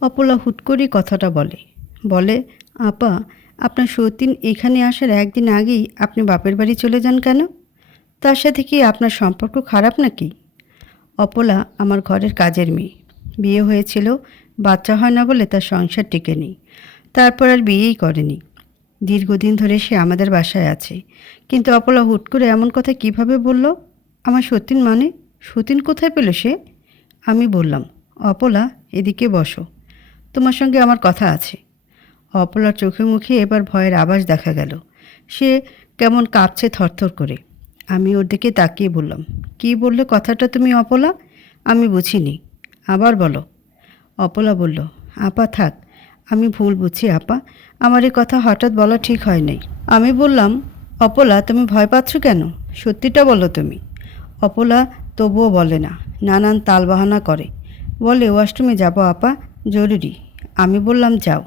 অপলা হুট করেই কথাটা বলে। বলে, আপা, আপনার সতীন এখানে আসার একদিন আগেই আপনি বাপের বাড়ি চলে যান কেন? তার সাথে কি আপনার সম্পর্ক খারাপ নাকি? অপলা আমার ঘরের কাজের মেয়ে। বিয়ে হয়েছিল, বাচ্চা হয় না বলে তার সংসার টিকে নেই। তারপর আর বিয়েই করেনি। দীর্ঘদিন ধরে সে আমাদের বাসায় আছে। কিন্তু অপলা হুট করে এমন কথা কিভাবে বলল? আমার সতীন মানে? সতীন কোথায় পেল সে? আমি বললাম, অপলা, এদিকে বসো, তোমার সঙ্গে আমার কথা আছে। অপলার চোখে মুখে এবার ভয়ের আভাস দেখা গেল। সে কেমন কাঁপছে থরথর করে। আমি ওর দিকে তাকিয়ে বললাম, কী বললে কথাটা তুমি অপলা? আমি বুঝিনি, আবার বলো। অপলা বলল, আপা থাক, আমি ভুল বুঝছি আপা, আমার এই কথা হঠাৎ বলা ঠিক হয় নাই। আমি বললাম, অপলা, তুমি ভয় পাচ্ছ কেন? সত্যিটা বলো তুমি। অপলা তবুও বলে না, নানান তালবাহানা করে। বলে, ওয়াশরুমে যাবো আপা, জরুরি। আমি বললাম, যাও।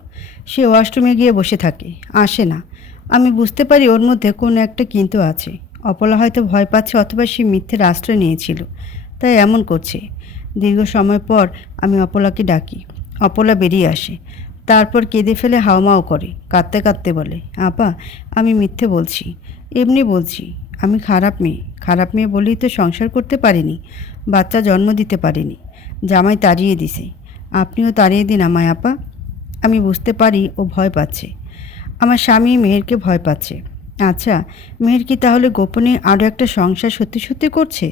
সে ওয়াশরুমে গিয়ে বসে থাকে, আসে না। আমি বুঝতে পারি ওর মধ্যে কোনো একটা কিন্তু আছে। অপলা হয়তো ভয় পাচ্ছে, অথবা সে মিথ্যের আশ্রয় নিয়েছিল, তাই এমন করছে। দীর্ঘ সময় পর আমি অপলাকে ডাকি। অপলা বেরিয়ে আসে। তারপর কেঁদে ফেলে হাউমাউ করে, কাঁদতে কাঁদতে বলে, আপা, আমি মিথ্যে বলছি, এমনি বলছি। আমি খারাপ মেয়ে, খারাপ মেয়ে বলেই তো সংসার করতে পারিনি, বাচ্চা জন্ম দিতে পারিনি। জামাই তাড়িয়ে দিছে, আপনিও তাড়িয়ে দিন আমায় আপা। আমি বুঝতে পারি ও ভয় পাচ্ছে। আমার স্বামী মেহেরকে ভয় পাচ্ছে। আচ্ছা, মেহের কি তাহলে গোপনে আরও একটা সংসার সত্যি সত্যি করছে?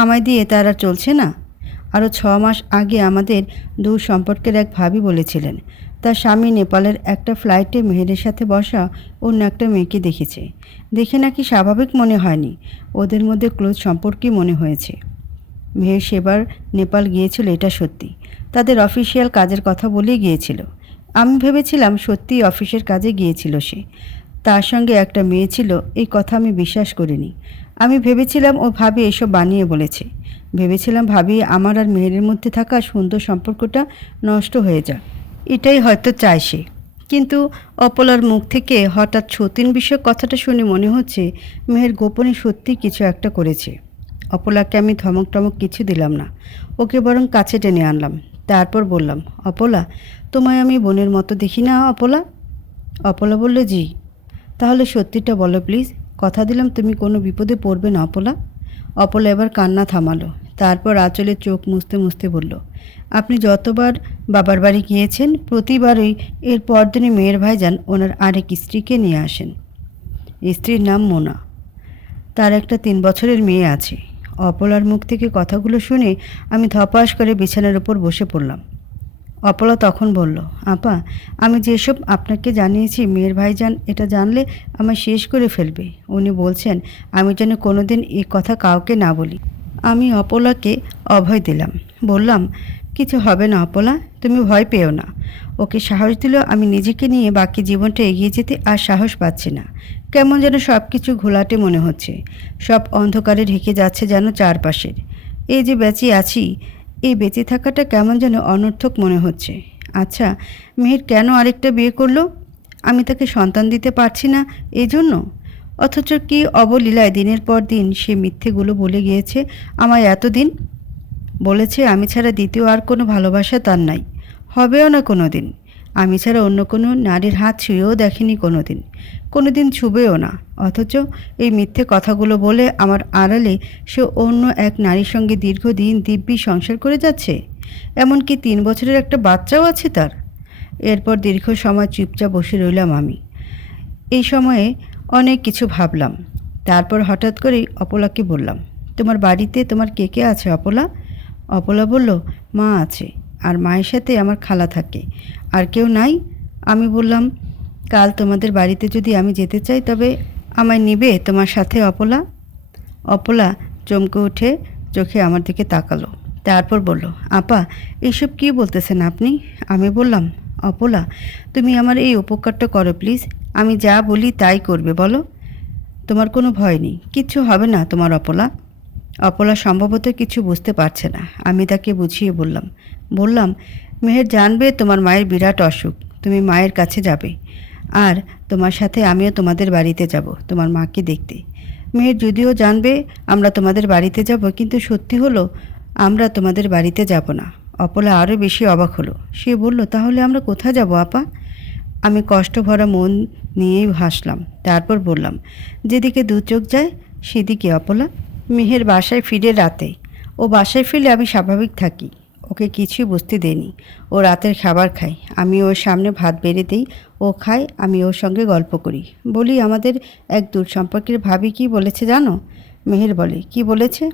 আমায় দিয়ে তার আর চলছে না? আরও 6 মাস আগে আমাদের দূর সম্পর্কের এক ভাবি বলেছিলেন তার স্বামী নেপালের একটা ফ্লাইটে মেহেরের সাথে বসা অন্য একটা মেয়েকে দেখেছে। দেখে নাকি স্বাভাবিক মনে হয়নি, ওদের মধ্যে ক্লোজ সম্পর্কই মনে হয়েছে। মেহের সেবার নেপাল গিয়েছিল, এটা সত্যি। তাদের অফিসিয়াল কাজের কথা বলেই গিয়েছিল। আমি ভেবেছিলাম সত্যিই অফিসের কাজে গিয়েছিল সে। তার সঙ্গে একটা মেয়ে ছিল, এই কথা আমি বিশ্বাস করিনি। আমি ভেবেছিলাম ও ভাবি এসব বানিয়ে বলেছে। ভেবেছিলাম ভাবি আমার আর মেহেরের মধ্যে থাকা সুন্দর সম্পর্কটা নষ্ট হয়ে যাক, এটাই হয়তো চায় সে। কিন্তু অপলার মুখ থেকে হঠাৎ সতীন বিষয়ক কথাটা শুনে মনে হচ্ছে মেহের গোপনে সত্যি কিছু একটা করেছে। অপলাকে আমি ধমক টমক কিছু দিলাম না, ওকে বরং কাছে টেনে আনলাম। তারপর বললাম, অপলা, তোমায় আমি বোনের মতো দেখি না অপলা? অপলা বলল, জি। তাহলে সত্যিটা বলো প্লিজ, কথা দিলাম তুমি কোনো বিপদে পড়বে না অপলা। অপলা এবার কান্না থামালো। তারপর আঁচলে চোখ মুছতে মুছতে বলল, আপনি যতবার বাবার বাড়ি গিয়েছেন প্রতিবারই এর পরদিনে মেয়ের ভাইজান ওনার আরেক স্ত্রীকে নিয়ে আসেন। স্ত্রীর নাম মোনা, তার একটা 3 বছরের মেয়ে আছে। অপলার মুখ থেকে কথাগুলো শুনে আমি ধপাস করে বিছানার উপর বসে পড়লাম। অপলা তখন বলল, আপা, আমি যেসব আপনাকে জানিয়েছি মেয়ের ভাইজান এটা জানলে আমায় শেষ করে ফেলবে। উনি বলছেন আমি যেন কোনোদিন এ কথা কাউকে না বলি। আমি অপলাকে অভয় দিলাম, বললাম, কিছু হবে না অপলা, তুমি ভয় পেও না। ওকে সাহস দিল আমি নিজেকে নিয়ে বাকি জীবনটা এগিয়ে যেতে আর সাহস পাচ্ছি না। কেমন যেন সব কিছু ঘোলাটে মনে হচ্ছে, সব অন্ধকারে ঢেকে যাচ্ছে যেন চারপাশের। এই যে বেঁচে আছি, এই বেঁচে থাকাটা কেমন যেন অনর্থক মনে হচ্ছে। আচ্ছা, মেহের কেন আরেকটা বিয়ে করলো? আমি তাকে সন্তান দিতে পারছি না এই জন্য? অথচ কি অবলীলায় দিনের পর দিন সে মিথ্যেগুলো বলে গিয়েছে আমায় এতদিন। বলেছে আমি ছাড়া দ্বিতীয় আর কোনো ভালোবাসা তার নাই, হবেও না কোনো দিন। আমি ছাড়া অন্য কোনো নারীর হাত ছুঁয়েও দেখেনি কোনো দিন, কোনো দিন ছুবেও না। অথচ এই মিথ্যে কথাগুলো বলে আমার আড়ালে সে অন্য এক নারীর সঙ্গে দীর্ঘদিন দিব্যি সংসার করে যাচ্ছে। এমনকি 3 বছরের একটা বাচ্চাও আছে তার। এরপর দীর্ঘ সময় চুপচাপ বসে রইলাম আমি। এই সময়ে অনেক কিছু ভাবলাম। তারপর হঠাৎ করেই অপলাকে বললাম, তোমার বাড়িতে তোমার কে কে আছে অপলা? অপলা বলল, মা আছে, আর মায়ের সাথে আমার খালা থাকে, আর কেউ নাই। আমি বললাম, কাল তোমাদের বাড়িতে যদি আমি যেতে চাই তবে আমায় নিবে তোমার সাথে অপলা? অপলা চমকে উঠে চোখে আমার দিকে তাকালো। তারপর বলল, আপা, এসব কী বলতেছেন আপনি? আমি বললাম, অপলা, তুমি আমার এই উপকারটা করো প্লিজ। আমি যা বলি তাই করবে বলো। তোমার কোনো ভয় নেই, কিচ্ছু হবে না তোমার অপলা। অপলা সম্ভবত কিছু বুঝতে পারছে না। আমি তাকে বুঝিয়ে বললাম, মেহের জানবে তোমার মায়ের বিরাট অসুখ, তুমি মায়ের কাছে যাবে, আর তোমার সাথে আমিও তোমাদের বাড়িতে যাব তোমার মাকে দেখতে। মেহের যদিও জানবে আমরা তোমাদের বাড়িতে যাব, কিন্তু সত্যি হলো আমরা তোমাদের বাড়িতে যাব না। অপলা আরও বেশি অবাক হলো। সে বলল, তাহলে আমরা কোথায় যাব আপা? আমি কষ্ট ভরা মন নিয়েই হাসলাম। তারপর বললাম, যেদিকে দু চোখ যায় সেদিকে অপলা। মেহের বাসায় ফিরে রাতে। ও বাসায় ফিরলে আমি স্বাভাবিক থাকি। ওকে কিছুই বুঝতে দেইনি। ও রাতের খাবার খায়, আমি ওর সামনে ভাত বেড়ে দিই। ও খায়, আমি ওর সঙ্গে গল্প করি। বলি, আমাদের এক দূর সম্পর্কের ভাবি কি বলেছে জানো? মেহের বলে, কি বলেছে?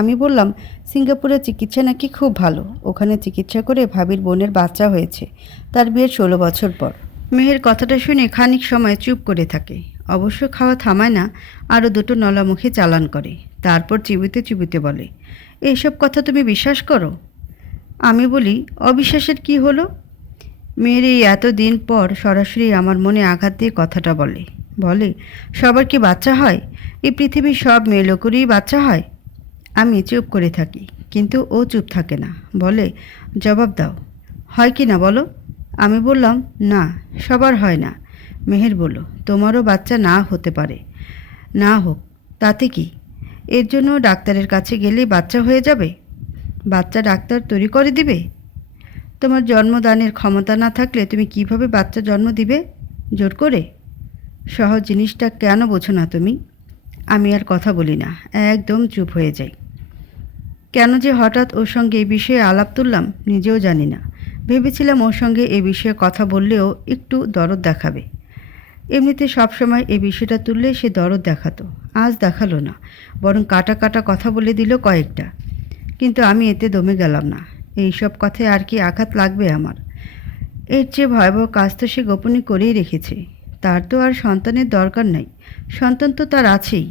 আমি বললাম, সিঙ্গাপুরের চিকিৎসা নাকি খুব ভালো। ওখানে চিকিৎসা করে ভাবির বোনের বাচ্চা হয়েছে, তার বিয়ের 16 বছর পর। মেহের কথাটা শুনে খানিক সময় চুপ করে থাকে। অবশ্য খাওয়া থামায় না, আরও দুটো নলামুখী চালান করে। তারপর চিবিতে চিবিতে বলে, এইসব কথা তুমি বিশ্বাস করো? আমি বলি, অবিশ্বাসের কি হলো? মেয়ের এই এতদিন পর সরাসরি আমার মনে আঘাত দিয়ে কথাটা বলে। বলে, সবার কি বাচ্চা হয়? এই পৃথিবীর সব মেয়ে লোকেরই বাচ্চা হয়। আমি চুপ করে থাকি, কিন্তু ও চুপ থাকে না। বলে, জবাব দাও, হয় কি না বলো? আমি বললাম, না, সবার হয় না। মেহের বলল, তোমারও বাচ্চা না হতে পারে। না হোক, তাতে কি? এর জন্য ডাক্তারের কাছে গেলেই বাচ্চা হয়ে যাবে? বাচ্চা ডাক্তার তৈরি করে দিবে? তোমার জন্মদানের ক্ষমতা না থাকলে তুমি কিভাবে বাচ্চা জন্ম দিবে? জোর করে? সহজ জিনিসটা কেন বোঝো না তুমি? আমি আর কথা বলি না, একদম চুপ হয়ে যাই। কেন যে হঠাৎ ওর সঙ্গে এই বিষয়ে আলাপ তুললাম নিজেও জানি না। ভেবেছিলাম ওর সঙ্গে এ বিষয়ে কথা বললেও একটু দরদ দেখাবে। এমনিতে সবসময় এই বিষয়টা তুললে সে দরদ দেখাতো। আজ দেখালো না, বরং কাটা কাটা কথা বলে দিল কয়েকটা। কিন্তু আমি এতে দমে গেলাম না। এইসব কথায় আর কি আঘাত লাগবে আমার? এর চেয়ে ভয়াবহ কাজ তো সে গোপনে করেই রেখেছে। তার তো আর সন্তানের দরকার নাই, সন্তান তো তার আছেই।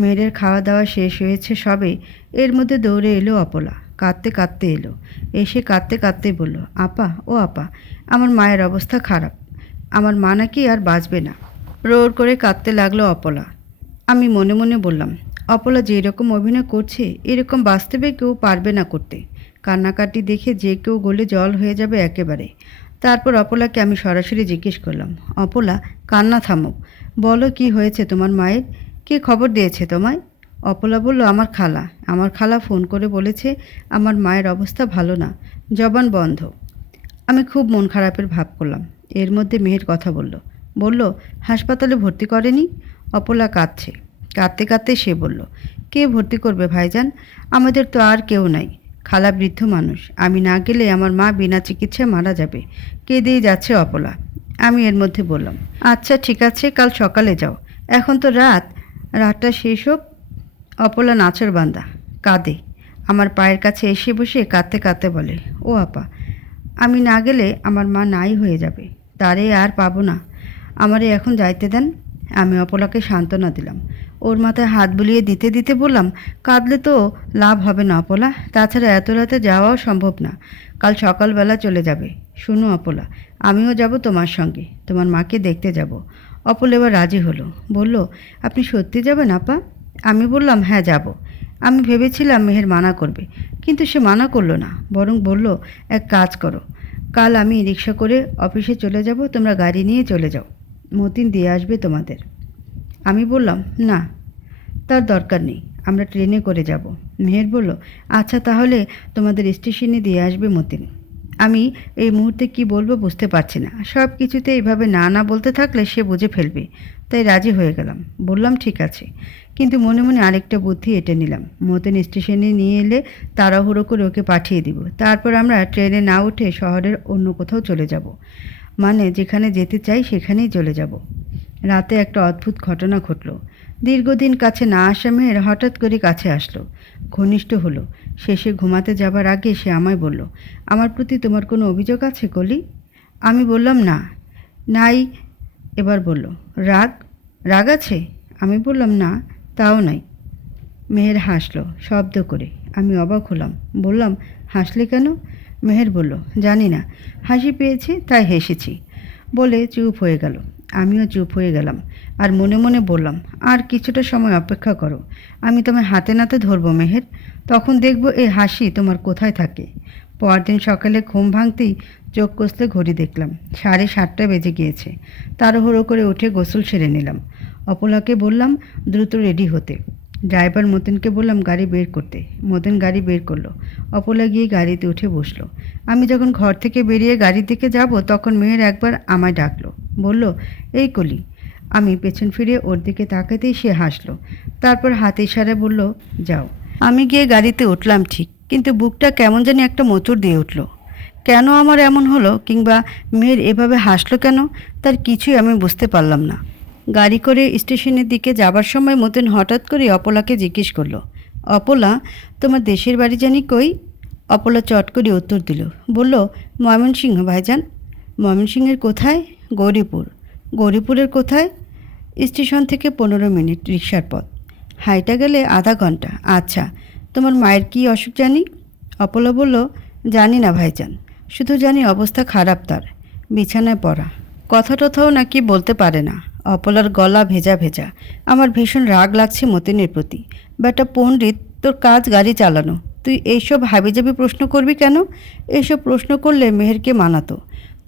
মেয়েদের খাওয়া দাওয়া শেষ হয়েছে সবে, এর মধ্যে দৌড়ে এলো অপলা। কাঁদতে কাঁদতে এলো। এসে কাঁদতে কাঁদতে বলল, আপা, ও আপা, আমার মায়ের অবস্থা খারাপ। আমার মা নাকি আর বাঁচবে না। রোড় করে কাঁদতে লাগলো অপলা। আমি মনে মনে বললাম, অপলা যে এরকম অভিনয় করছে এরকম বাস্তবে কেউ পারবে না করতে। কান্নাকাটি দেখে যে কেউ গলে জল হয়ে যাবে একেবারে। তারপর অপলাকে আমি সরাসরি জিজ্ঞেস করলাম, অপলা, কান্না থামো, বলো কি হয়েছে তোমার মায়ের? কে খবর দিয়েছে তোমায়? অপলা বলল, আমার খালা। আমার খালা ফোন করে বলেছে আমার মায়ের অবস্থা ভালো না, জবান বন্ধ। আমি খুব মন খারাপের ভাব করলাম। এর মধ্যে মেয়ের কথা বলল, হাসপাতালে ভর্তি করেনি? অপলা কাঁদছে। কাঁদতে কাঁদতে সে বলল, কে ভর্তি করবে ভাইজান? আমাদের তো আর কেউ নাই। খালা বৃদ্ধ মানুষ, আমি না গেলে আমার মা বিনা চিকিৎসায় মারা যাবে। কেঁদেই যাচ্ছে অপলা। আমি এর মধ্যে বললাম, আচ্ছা ঠিক আছে, কাল সকালে যাও। এখন তো রাতটা শেষ হোক। অপলা নাচর বান্দা, কাঁদে। আমার পায়ের কাছে এসে বসে কাঁদতে কাঁদতে বলে, ও আপা, আমি না গেলে আমার মা নাই হয়ে যাবে। তারে আর পাবো না। আমারে এখন যাইতে দেন। আমি অপলাকে সান্ত্বনা দিলাম। ওর মাথায় হাত বুলিয়ে দিতে দিতে বললাম, কাঁদলে তো লাভ হবে না অপলা। তাছাড়া এত রাতে যাওয়াও সম্ভব না। কাল সকালবেলা চলে যাবে। শুনো অপলা, আমিও যাব তোমার সঙ্গে। তোমার মাকে দেখতে যাব। অপল এবার রাজি হলো। বলল, আপনি সত্যি যাবেন আপা? আমি বললাম, হ্যাঁ যাব। আমি ভেবেছিলাম মেহের মানা করবে, কিন্তু সে মানা করলো না, বরং বলল, এক কাজ করো, কাল আমি রিক্সা করে অফিসে চলে যাব, তোমরা গাড়ি নিয়ে চলে যাও। মতিন দিয়ে আসবে তোমাদের। আমি বললাম, না, তার দরকার নেই, আমরা ট্রেনে করে যাব। মেহের বলল, আচ্ছা তাহলে তোমাদের স্টেশনে দিয়ে আসবে মতিন। আমি এই মুহূর্তে কি বলবো বুঝতে পারছি না। সব কিছুতে এইভাবে না না বলতে থাকলে সে বুঝে ফেলবে। তাই রাজি হয়ে গেলাম। বললাম, ঠিক আছে। কিন্তু মনে মনে আরেকটা বুদ্ধি এঁটে নিলাম। মতিন স্টেশনে নিয়ে এলে তাড়াহুড়ো করে ওকে পাঠিয়ে দিব। তারপর আমরা ট্রেনে না উঠে শহরের অন্য কোথাও চলে যাব। মানে যেখানে যেতে চাই সেখানেই চলে যাব। রাতে একটা অদ্ভুত ঘটনা ঘটল। দীর্ঘদিন কাছে না আসা মেয়ের হঠাৎ করে কাছে আসলো, ঘনিষ্ঠ হলো। শেষে ঘুমাতে যাবার আগে সে আমায় বলল, আমার প্রতি তোমার কোনো অভিযোগ আছে কলি? আমি বললাম, না। নাই। এবার বলল, রাগ? রাগ আছে? আমি বললাম, না, তাও নাই। মেহের হাসলো শব্দ করে। আমি অবাক হলাম। বললাম, হাসলে কেন? মেহের বলল, জানি না, হাসি পেয়েছে তাই হেসেছি। বলে চুপ হয়ে গেল। আমিও চুপ হয়ে গেলাম। আর মনে মনে বললাম, আর কিছুটা সময় অপেক্ষা করো, আমি তোমায় হাতে নাতে ধরবো মেহের। তখন দেখবো এই হাসি তোমার কোথায় থাকে। পরদিন সকালে ঘুম ভাঙতেই চোখ কষলে ঘড়ি দেখলাম 7:30 বেজে গিয়েছে। তাড়াহুড়ো করে উঠে গোসল সেরে নিলাম। অপলাকে বললাম দ্রুত রেডি হতে। ড্রাইভার মতিনকে বললাম গাড়ি বের করতে। মতিন গাড়ি বের করলো। অপলা গিয়ে গাড়িতে উঠে বসলো। আমি যখন ঘর থেকে বেরিয়ে গাড়ির দিকে যাব তখন মেহের একবার আমায় ডাকলো। বলল, এই কলি। আমি পেছন ফিরে ওর দিকে তাকাতেই সে হাসলো। তারপর হাতে ইশারায় বলল, যাও। আমি গিয়ে গাড়িতে উঠলাম ঠিক, কিন্তু বুকটা কেমন জানি একটা মোচড় দিয়ে উঠল। কেন আমার এমন হলো, কিংবা মেয়ের এভাবে হাসলো কেন, তার কিছুই আমি বুঝতে পারলাম না। গাড়ি করে স্টেশনের দিকে যাবার সময় মতিন হঠাৎ করে অপলাকে জিজ্ঞেস করলো, অপলা, তোমার দেশের বাড়ি জানি কই? অপলা চট করে উত্তর দিল, বলল, ময়মনসিংহ ভাইজান। ময়মনসিংহের কোথায়? গৌরীপুর। গৌরীপুরের কোথায়? স্টেশন থেকে 15 মিনিট রিকশার পথ। হাইটা গেলে আধা ঘন্টা। আচ্ছা, তোমার মায়ের কী অসুখ জানি? অপলা বলল, জানি না ভাইজান, শুধু জানি অবস্থা খারাপ তার, বিছানায় পড়া। কথা টথাও নাকি বলতে পারে না। অপলার গলা ভেজা ভেজা। আমার ভীষণ রাগ লাগছে মতিনের প্রতি। বেটা পণ্ডিত, তোর কাজ গাড়ি চালানো, তুই এইসব হাবিজাবি প্রশ্ন করবি কেন? এইসব প্রশ্ন করলে মেহেরকে মানাতো,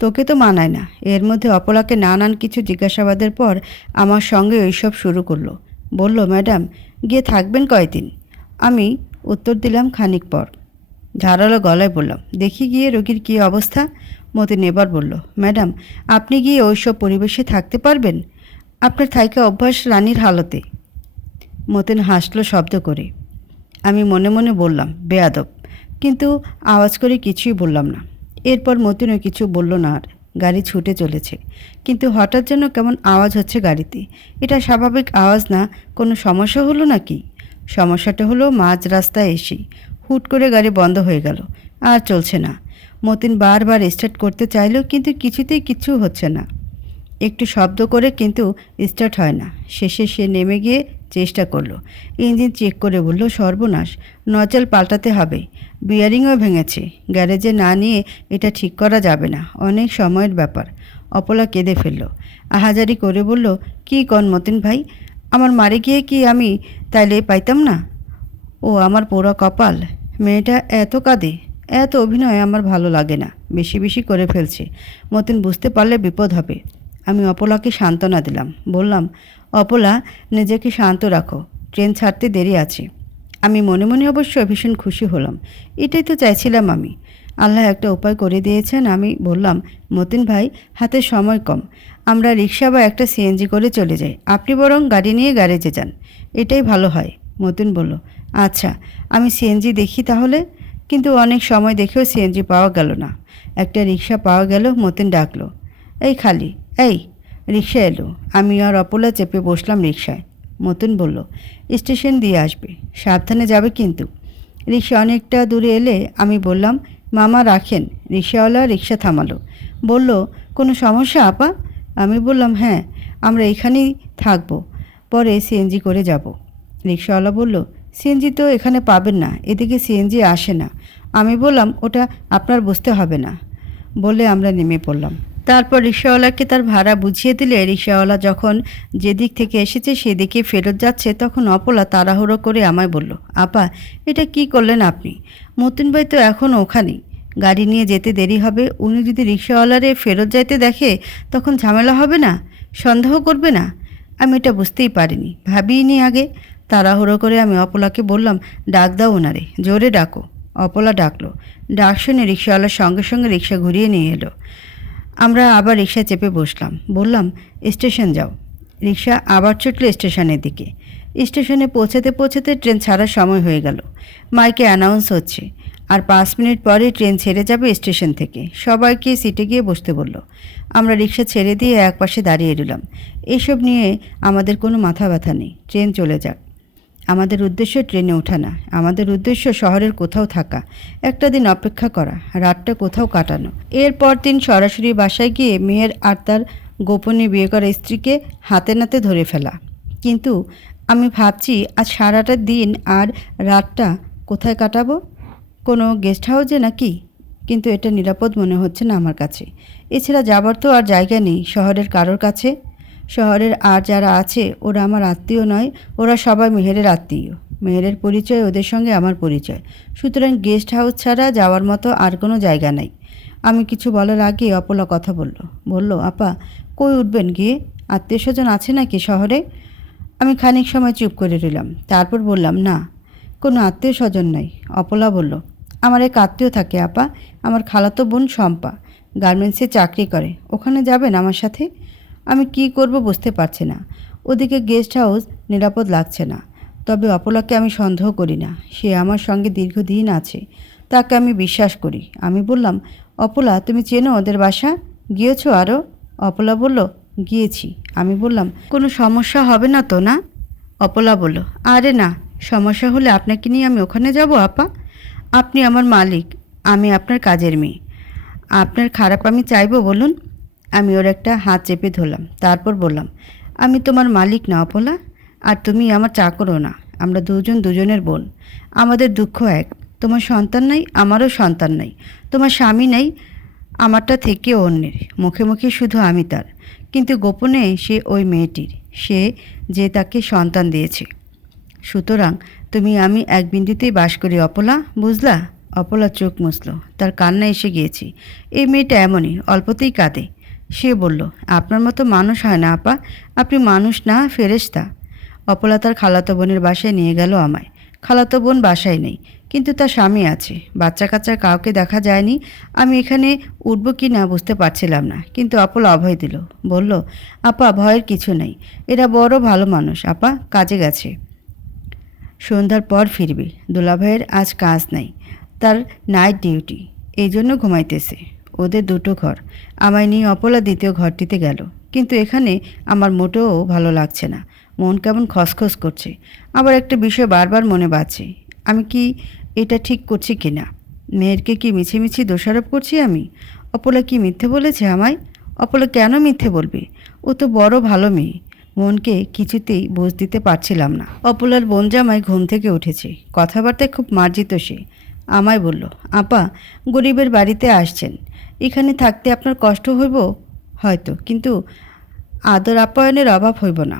তোকে তো মানায় না। এর মধ্যে অপলাকে নানান কিছু জিজ্ঞাসাবাদের পর আমার সঙ্গে ওইসব শুরু করলো। বলল, ম্যাডাম, গিয়ে থাকবেন কয়দিন? আমি উত্তর দিলাম খানিক পর। ঝাড়ালো গলায় বললাম, দেখি গিয়ে রোগীর কী অবস্থা। মতিন এবার বলল, ম্যাডাম, আপনি গিয়ে ওইসব পরিবেশে থাকতে পারবেন? আপনার থাইকা অভ্যাস রানীর হালতে। মতিন হাসলো শব্দ করে। আমি মনে মনে বললাম, বেয়াদব, কিন্তু আওয়াজ করে কিছুই বললাম না। এরপর মতিনও কিছু বলল না আর। গাড়ি ছুটে চলেছে, কিন্তু হঠাৎ যেন কেমন আওয়াজ হচ্ছে গাড়িতে। এটা স্বাভাবিক আওয়াজ না, কোনো সমস্যা হলো নাকি? সমস্যাটা হলো মাঝ রাস্তায় এসে হুট করে গাড়ি বন্ধ হয়ে গেল, আর চলছে না। মতিন বারবার স্টার্ট করতে চাইল, কিন্তু কিছুতেই কিচ্ছু হচ্ছে না। একটু শব্দ করে কিন্তু স্টার্ট হয় না। শেষে সে নেমে গিয়ে চেষ্টা করলো। ইঞ্জিন চেক করে বলল, সর্বনাশ, নজল পাল্টাতে হবে। বিয়ারিংও ভেঙেছে। গ্যারেজে না নিয়ে এটা ঠিক করা যাবে না, অনেক সময়ের ব্যাপার। অপলা কেঁদে ফেলল। আহাজারি করে বলল, কি কন মতিন ভাই, আমার মারে গিয়ে কি আমি তাইলে পাইতাম না? ও আমার পোড়া কপাল। মেয়েটা এত কাঁদে, এত অভিনয় আমার ভালো লাগে না, বেশি বেশি করে ফেলছে। মতিন বুঝতে পারলে বিপদ হবে। আমি অপলাকে সান্ত্বনা দিলাম। বললাম, অপলা, নিজেকে শান্ত রাখো, ট্রেন ছাড়তে দেরি আছে। আমি মনে মনে অবশ্য ভীষণ খুশি হলাম। এটাই তো চাইছিলাম আমি। আল্লাহ একটা উপায় করে দিয়েছেন। আমি বললাম, মতিন ভাই, হাতে সময় কম, আমরা রিক্সা বা একটা সিএনজি করে চলে যাই। আপনি বরং গাড়ি নিয়ে গ্যারেজে যান, এটাই ভালো হয়। মতিন বলল, আচ্ছা, আমি সিএনজি দেখি তাহলে। কিন্তু অনেক সময় দেখেও সিএনজি পাওয়া গেল না। একটা রিক্সা পাওয়া গেল। মতিন ডাকলো, এই খালি, এই। রিক্সা এলো। আমি আর অপলা চেপে বসলাম রিক্সায়। মতিন বলল, স্টেশন দিয়ে আসবে, সাবধানে যাবে কিন্তু। রিক্সা অনেকটা দূরে এলে আমি বললাম, মামা রাখেন। রিক্সাওয়ালা রিক্সা থামালো। বলল, কোনো সমস্যা আপা? আমি বললাম, হ্যাঁ, আমরা এখানেই থাকবো, পরে সিএনজি করে যাব। রিক্সাওয়ালা বলল, সিএনজি তো এখানে পাবেন না, এদিকে সিএনজি আসে না। আমি বললাম, ওটা আপনার বুঝতে হবে না, বলে আমরা নেমে পড়লাম। তারপর রিক্সাওয়ালাকে তার ভাড়া বুঝিয়ে দিলে রিক্সাওয়ালা যখন যেদিক থেকে এসেছে সেদিকে ফেরত যাচ্ছে, তখন অপলা তাড়াহুড়ো করে আমায় বলল, আপা, এটা কি করলেন আপনি? মতিন ভাই তো এখনও ওখানেই, গাড়ি নিয়ে যেতে দেরি হবে। উনি যদি রিক্সাওয়ালারে ফেরত যাইতে দেখে তখন ঝামেলা হবে না? সন্দেহ করবে না? আমি এটা বুঝতেই পারিনি, ভাবিনি আগে। তাড়াহুড়ো করে আমি অপলাকে বললাম, ডাক দাও ওনারে, জোরে ডাকো। অপলা ডাকলো। ডাক শুনে রিক্সাওয়ালার সঙ্গে সঙ্গে রিক্সা ঘুরিয়ে নিয়ে এলো। আমরা আবার রিক্সায় চেপে বসলাম। বললাম, স্টেশন যাও। রিক্সা আবার ছুটল স্টেশনের দিকে। স্টেশনে পৌঁছাতে পৌঁছাতে ট্রেন ছাড়ার সময় হয়ে গেল। মাইকে অ্যানাউন্স হচ্ছে, আর 5 মিনিট পরে ট্রেন ছেড়ে যাবে স্টেশন থেকে। সবাইকে সিটে গিয়ে বসতে বলল। আমরা রিক্সা ছেড়ে দিয়ে একপাশে দাঁড়িয়ে রইলাম। এসব নিয়ে আমাদের কোনো মাথা ব্যথা নেই, ট্রেন চলে যাক। আমাদের উদ্দেশ্য ট্রেনে ওঠা না, আমাদের উদ্দেশ্য শহরের কোথাও থাকা, একটা দিন অপেক্ষা করা, রাতটা কোথাও কাটানো। এরপর দিন সরাসরি বাসায় গিয়ে মেয়ের আর তার গোপনে বিয়ে করা স্ত্রীকে হাতে নাতে ধরে ফেলা। কিন্তু আমি ভাবছি, আজ সারাটা দিন আর রাতটা কোথায় কাটাবো? কোনো গেস্ট হাউসে নাকি? কিন্তু এটা নিরাপদ মনে হচ্ছে না আমার কাছে। এছাড়া যাবার তো আর জায়গা নেই শহরের কারোর কাছে। শহরের আর যারা আছে ওরা আমার আত্মীয় নয়, ওরা সবাই মেহেরের আত্মীয়। মেহেরের পরিচয়, ওদের সঙ্গে আমার পরিচয়। সুতরাং গেস্ট হাউস ছাড়া যাওয়ার মতো আর কোনো জায়গা নাই। আমি কিছু বলার আগে অপলা কথা বলল। আপা, কই উঠবেন গিয়ে? আত্মীয় স্বজন আছে নাকি শহরে? আমি খানিক সময় চুপ করে রইলাম। তারপর বললাম, না, কোনো আত্মীয় স্বজন নাই। অপলা বলল, আমার এক আত্মীয় থাকে আপা, আমার খালাতো বোন শম্পা, গার্মেন্টসে চাকরি করে। ওখানে যাবেন আমার সাথে? আমি কি করব বুঝতে পারছি না। ওদিকে গেস্ট হাউস নিরাপদ লাগছে না। তবে অপলাকে আমি সন্দেহ করি না, সে আমার সঙ্গে দীর্ঘদিন আছে, তাকে আমি বিশ্বাস করি। আমি বললাম, অপলা, তুমি চেনো ওদের বাসা? গিয়েছো আরও? অপলা বলল, গিয়েছি। আমি বললাম, কোনো সমস্যা হবে না তো? না? অপলা বলল, আরে না, সমস্যা হলে আপনাকে নিয়ে আমি ওখানে যাব আপা? আপনি আমার মালিক, আমি আপনার কাজের মেয়ে। আপনার খারাপ আমি চাইবো বলুন? আমি ওর একটা হাত চেপে ধরলাম। তারপর বললাম, আমি তোমার মালিক না অপলা, আর তুমি আমার চাকরও না। আমরা দুজন দুজনের বোন। আমাদের দুঃখ এক। তোমার সন্তান নাই, আমারও সন্তান নাই। তোমার স্বামী নাই, আমারটা থেকে অন্যের। মুখে মুখে শুধু আমি তার, কিন্তু গোপনে সে ওই মেয়েটির, সে যে তাকে সন্তান দিয়েছে। সুতরাং তুমি আমি এক বিন্দুতেই বাস করি অপলা, বুঝলা? অপলা চোখ মুছল, তার কান্না এসে গিয়েছে। এই মেয়েটা এমনই, অল্পতেই কাঁদে। সে বলল, আপনার মতো মানুষ হয় না আপা, আপনি মানুষ না, ফেরেশতা। অপলা তার খালাতো বোনের বাসায় নিয়ে গেল আমায়। খালাতো বোন বাসায় নেই, কিন্তু তার স্বামী আছে। বাচ্চা কাচ্চার কাউকে দেখা যায়নি। আমি এখানে উঠব কি না বুঝতে পারছিলাম না, কিন্তু অপলা অভয় দিল, বলল, আপা, ভয়ের কিছু নেই। এরা বড় ভালো মানুষ আপা, কাজে গেছে, সন্ধ্যার পর ফিরবে। দুলাভাইয়ের আজ কাজ নাই, তার নাইট ডিউটি, এই জন্য ঘুমাইতেছে। ওদের দুটো ঘর। আমায় নিয়ে অপলা দ্বিতীয় ঘরটিতে গেল। কিন্তু এখানে আমার মোটেও ভালো লাগছে না। মন কেমন খসখস করছে। আবার একটা বিষয় বারবার মনে বাজছে। আমি কি এটা ঠিক করছি কি না? মেয়েরকে কি মিছিমিছি দোষারোপ করছি আমি? অপলা কি মিথ্যে বলেছে আমায়? অপলা কেন মিথ্যে বলবে? ও তো বড় ভালো মেয়ে। মনকে কিছুতেই বোঝ দিতে পারছিলাম না। অপলার বোন জামাই ঘুম থেকে উঠেছে, কথাবার্তায় খুব মার্জিত সে। আমায় বলল, আপা, গরিবের বাড়িতে আসছেন, এখানে থাকতে আপনার কষ্ট হইব হয়তো, কিন্তু আদর আপ্যায়নের অভাব হইব না।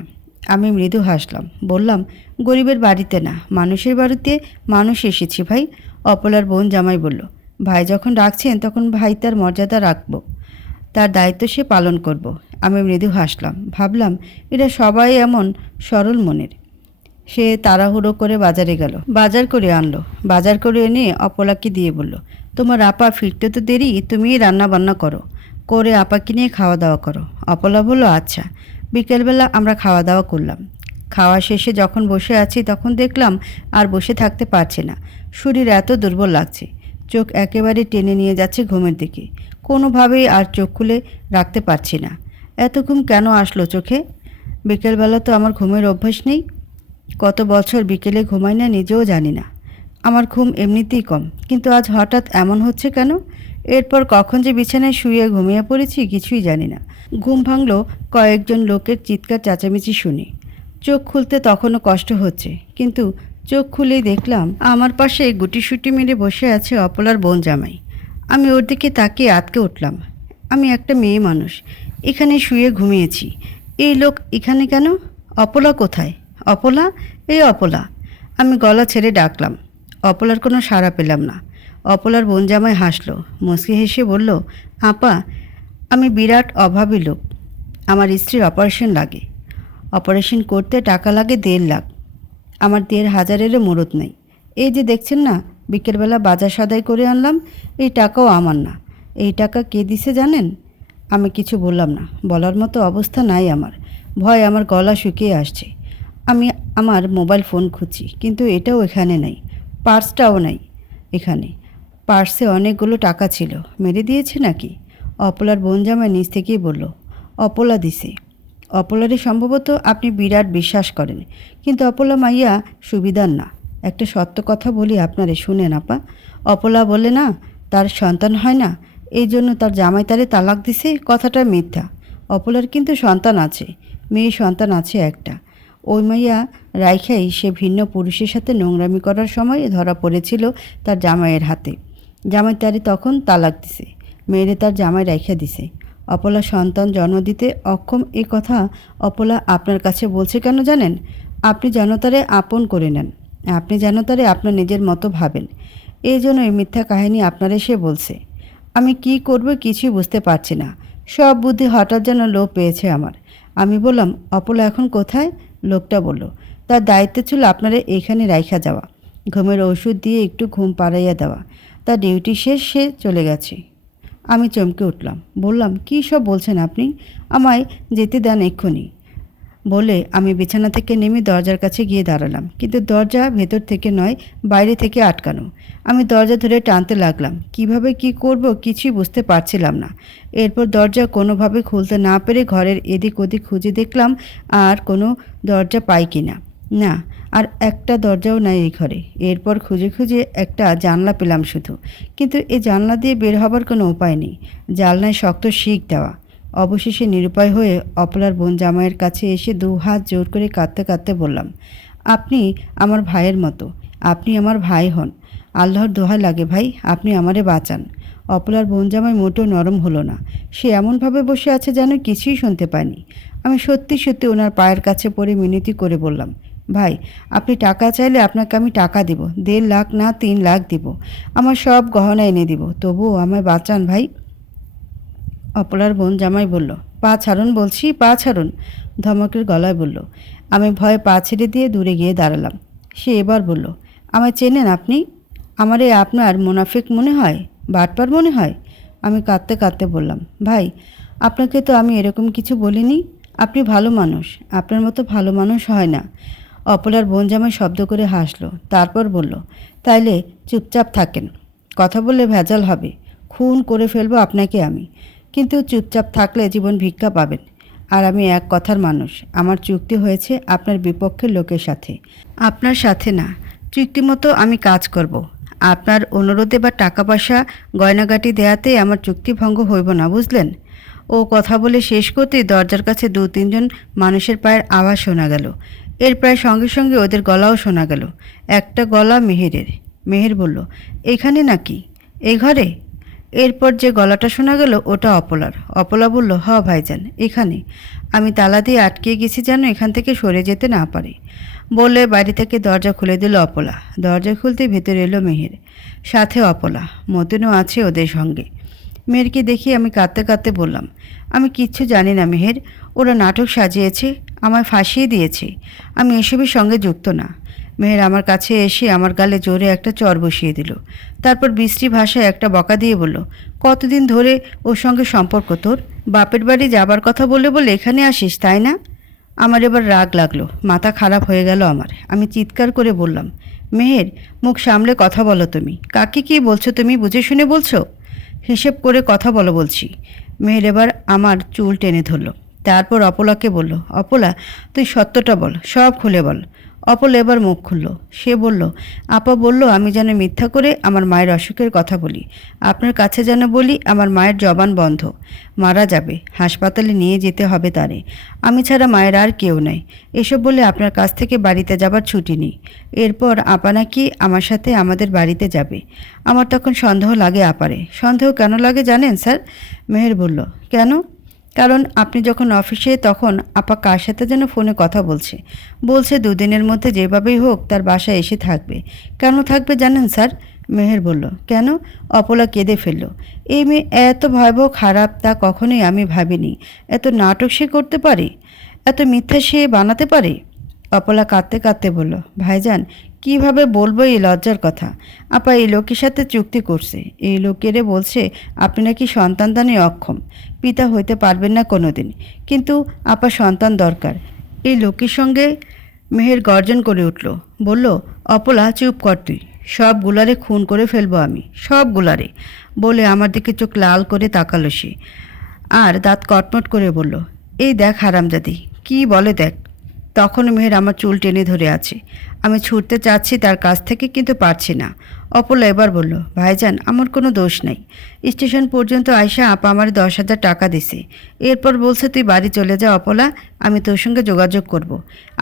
আমি মৃদু হাসলাম, বললাম, গরিবের বাড়িতে না, মানুষের বাড়িতে মানুষ এসেছি ভাই। অপলার বোন জামাই বলল, ভাই যখন রাখছেন তখন ভাই তার মর্যাদা রাখব, তার দায়িত্ব সে পালন করব। আমি মৃদু হাসলাম, ভাবলাম এরা সবাই এমন সরল মনের। সে তাড়াহুড়ো করে বাজারে গেল, বাজার করে আনলো। বাজার করে এনে অপলাকে দিয়ে বলল, তোমার আপা ফিরতে তো দেরি, তুমিই রান্না বান্না করো, করে আপাকে নিয়ে খাওয়া দাওয়া করো। অপলা বলল, আচ্ছা। বিকেলবেলা আমরা খাওয়া দাওয়া করলাম। খাওয়া শেষে যখন বসে আছি তখন দেখলাম আর বসে থাকতে পারছি না। শরীর এত দুর্বল লাগছে, চোখ একেবারে টেনে নিয়ে যাচ্ছে ঘুমের দিকে। কোনোভাবেই আর চোখ খুলে রাখতে পারছি না। এত ঘুম কেন আসলো চোখে? বিকেলবেলা তো আমার ঘুমের অভ্যাস নেই। কত বছর বিকেলে ঘুমাই না নিজেও জানি না। আমার ঘুম এমনিতেই কম, কিন্তু আজ হঠাৎ এমন হচ্ছে কেন? এরপর কখন যে বিছানায় শুয়ে ঘুমিয়ে পড়েছি কিছুই জানি না। ঘুম ভাঙল কয়েকজন লোকের চিৎকার চেঁচামেচি শুনে। চোখ খুলতে তখনও কষ্ট হচ্ছে, কিন্তু চোখ খুলেই দেখলাম আমার পাশে গুটিসুটি মেরে বসে আছে অপলার বোন জামাই। আমি ওর দিকে তাকিয়ে আটকে উঠলাম। আমি একটা মেয়ে মানুষ, এখানে শুয়ে ঘুমিয়েছি। এই লোক এখানে কেন? অপলা কোথায়? অপলা, এই অপলা! আমি গলা ছেড়ে ডাকলাম। অপলার কোনো সাড়া পেলাম না। অপলার বোন জামাই হাসলো, মুচকি হেসে বলল, আপা, আমি বিরাট অভাবী লোক। আমার স্ত্রীর অপারেশন লাগে। অপারেশন করতে টাকা লাগে 1.5 লাখ। আমার 1.5 হাজারেরও মুরত নেই। এই যে দেখছেন না, বিকেলবেলা বাজার সদাই করে আনলাম, এই টাকাও আমার না। এই টাকা কে দিছে জানেন? আমি কিছু বললাম না, বলার মতো অবস্থা নাই আমার। ভয় আমার গলা শুকিয়ে আসছে। আমি আমার মোবাইল ফোন খুঁজছি, কিন্তু এটাও এখানে নাই। পার্সটাও নাই এখানে। পার্সে অনেকগুলো টাকা ছিল, মেরে দিয়েছে নাকি? অপলার বোন জামাই নিজ থেকেই বলল, অপলা দিছে। অপলারে সম্ভবত আপনি বিরাট বিশ্বাস করেন, কিন্তু অপলা মাইয়া সুবিধার না। একটা সত্য কথা বলি আপনারে, শুনেন আপা। অপলা বলে না তার সন্তান হয় না, এই জন্য তার জামাই তারে তালাক দিছে। কথাটা মিথ্যা। অপলার কিন্তু সন্তান আছে, মেয়ে সন্তান আছে একটা। ওই মাইয়া রাইখাই সে ভিন্ন পুরুষের সাথে নোংরামি করার সময় ধরা পড়েছিল তার জামাইয়ের হাতে। জামাই তারে তখন তালাক দিছে, মেয়েরে তার জামাই রাইখা দিছে। অপলা সন্তান জন্ম দিতে অক্ষম, এ কথা অপলা আপনার কাছে বলছে কেন জানেন? আপনি যেন তারে আপন করে নেন, আপনি যেন তারে আপনার নিজের মতো ভাবেন। এই জন্য এই মিথ্যা কাহিনী আপনারে সে বলছে। আমি কি করব কিছুই বুঝতে পারছি না। সব বুদ্ধি হঠাৎ যেন লোপ পেয়েছে আমার। আমি বললাম, অপলা এখন কোথায়? লোকটা বলল, তার দায়িত্ব ছিল আপনারা এখানে রাইখা যাওয়া, ঘুমের ওষুধ দিয়ে একটু ঘুম পাড়াইয়া দেওয়া। তার ডিউটি শেষ, সে চলে গেছে। আমি চমকে উঠলাম, বললাম, কী সব বলছেন আপনি? আমায় যেতে দেন এক্ষুনি। বলে আমি বিছানা থেকে নেমে দরজার কাছে গিয়ে দাঁড়ালাম, কিন্তু দরজা ভেতর থেকে নয়, বাইরে থেকে আটকানো। আমি দরজা ধরে টানতে লাগলাম, কিভাবে কি করব কিছুই বুঝতে পারছিলাম না। এরপর দরজা কোনোভাবে খুলতে না পেরে ঘরের এদিক ওদিক খুঁজে দেখলাম আর কোনো দরজা পাই কি না। না, আর একটা দরজাও নাই এই ঘরে। এরপর খুঁজে খুঁজে একটা জানলা পেলাম শুধু, কিন্তু এই জানলা দিয়ে বের হবার কোনো উপায় নেই। জানলায় শক্ত শিক দেওয়া। অবশেষে নিরুপায় হয়ে অপলার বোন জামাইয়ের কাছে এসে দু হাত জোর করে কাঁদতে কাঁদতে বললাম, আপনি আমার ভাইয়ের মতো, আপনি আমার ভাই হন। আল্লাহর দোহাই লাগে ভাই, আপনি আমারে বাঁচান। অপলার বোন জামাই মোটেও নরম হলো না। সে এমনভাবে বসে আছে যেন কিছুই শুনতে পায়নি। আমি সত্যি সত্যি ওনার পায়ের কাছে পড়ে মিনতি করে বললাম, ভাই, আপনি টাকা চাইলে আপনাকে আমি টাকা দেব, 1.5 লাখ না 3 লাখ দিব, আমার সব গহনা এনে দিব, তবুও আমায় বাঁচান ভাই। অপলার বোন জামাই বলল, পা ছাড়ুন বলছি, পা ছাড়ুন, ধমকের গলায় বলল। আমি ভয়ে পা ছেড়ে দিয়ে দূরে গিয়ে দাঁড়ালাম। সে এবার বলল, আমায় চেনেন আপনি? আমারে আপনার মুনাফিক মনে হয়, বাটপার মনে হয়? আমি কাঁদতে কাঁদতে বললাম, ভাই, আপনাকে তো আমি এরকম কিছু বলিনি। আপনি ভালো মানুষ, আপনার মতো ভালো মানুষ হয় না। অপলার বোন জামাই শব্দ করে হাসলো, তারপর বলল, তাইলে চুপচাপ থাকেন, কথা বললে ভেজাল হবে, খুন করে ফেলবো আপনাকে আমি। কিন্তু চুপচাপ থাকলে জীবন ভিক্ষা পাবেন। আর আমি এক কথার মানুষ, আমার চুক্তি হয়েছে আপনার বিপক্ষের লোকের সাথে, আপনার সাথে না। চুক্তিমতো আমি কাজ করব। আপনার অনুরোধে বা টাকা পয়সা গয়নাগাটি দেয়াতে আমার চুক্তি ভঙ্গ হইব না, বুঝলেন? ও কথা বলে শেষ করতেই দরজার কাছে 2-3 জন মানুষের পায়ের আওয়াজ শোনা গেল। এর প্রায় সঙ্গে সঙ্গে ওদের গলাও শোনা গেল। একটা গলা মেহেরের। মেহের বলল, এখানে নাকি, এই ঘরে? এরপর যে গলাটা শোনা গেল ওটা অপলার। অপলা বলল, হ ভাইজান, এখানে। আমি তালা দিয়ে আটকে গেছি যেন এখান থেকে সরে যেতে না পারে। বলে বাড়ি থেকে দরজা খুলে দিল অপলা। দরজা খুলতে ভেতরে এলো মেহের, সাথে অপলা। মতিনও আছে ওদের সঙ্গে। মেহেরকে দেখি আমি কাঁদতে কাঁদতে বললাম, আমি কিচ্ছু জানি না মেহের, ওরা নাটক সাজিয়েছে, আমায় ফাঁসিয়ে দিয়েছে, আমি এসবের সঙ্গে যুক্ত না। মেহের আমার কাছে এসে আমার গালে জোরে একটা চর বসিয়ে দিল। তারপর বিশ্রী ভাষায় একটা বকা দিয়ে বলল, কতদিন ধরে ওর সঙ্গে সম্পর্ক তোর? বাপের বাড়ি যাবার কথা বলে বলে এখানে আসিস, তাই না? আমার এবার রাগ লাগলো, মাথা খারাপ হয়ে গেল আমার। আমি চিৎকার করে বললাম, মেহের, মুখ সামলে কথা বলো তুমি। কাকে কী বলছো তুমি, বুঝে শুনে বলছো? হিসেব করে কথা বলো বলছি। মেহের এবার আমার চুল টেনে ধরলো। তারপর অপলাকে বলল, অপলা, তুই সত্যটা বল, সব খুলে বল। অপলা এবার মুখ খুলল। সে বলল, আপা বলল আমি যেন মিথ্যা করে আমার মায়ের অসুখের কথা বলি, আপনার কাছে যেন বলি আমার মায়ের জবান বন্ধ, মারা যাবে, হাসপাতালে নিয়ে যেতে হবে তারে, আমি ছাড়া মায়ের আর কেউ নাই। এসব বলে আপনার কাছ থেকে বাড়িতে যাবার ছুটি নেই। এরপর আপা নাকি আমার সাথে আমাদের বাড়িতে যাবে। আমার তখন সন্দেহ লাগে আপারে। সন্দেহ কেন লাগে জানেন স্যার? মেহের বলল, কেন? কারণ আপনি যখন অফিসে তখন আপা কার সাথে যেন ফোনে কথা বলছে, বলছে 2 দিনের মধ্যে যেভাবেই হোক তার বাসায় এসে থাকবে। কেন থাকবে জানেন স্যার? মেহের বলল, কেন? অপলা কেঁদে ফেলল। এই মেয়ে এত ভয়াবহ খারাপ তা কখনোই আমি ভাবিনি। এত নাটক সে করতে পারে, এত মিথ্যা সে বানাতে পারে। অপলা কাঁদতে কাঁদতে বলল, ভাইজান, কিভাবে বলবো এই লজ্জার কথা। আপা এই লোকের সাথে চুক্তি করছে, এই লোকেরে বলছে আপনি নাকি সন্তানদানে অক্ষম, পিতা হইতে পারবেন না কোনো দিন, কিন্তু আপা সন্তান দরকার। এই লোকের সঙ্গে মেহের গর্জন করে উঠল, বলল, অপলা চুপ কর তুই, সবগুলারে খুন করে ফেলবো আমি, সবগুলারে। বলে আমার দিকে চোখ লাল করে তাকালো সে, আর দাঁত কটমট করে বলল, এই দেখ হারামজাদি, কি বলে দেখ। তখন মেহের আমার চুল টেনে ধরে আছে। আমি ছুটতে চাচ্ছি তার কাছ থেকে, কিন্তু পারছি না। অপলা এবার বলল, ভাইজান, আমার কোনো দোষ নাই। স্টেশন পর্যন্ত আয়সা আপা আমার 10,000 টাকা দিছে। এরপর বলছে তুই বাড়ি চলে যা অপলা, আমি তোর সঙ্গে যোগাযোগ করব।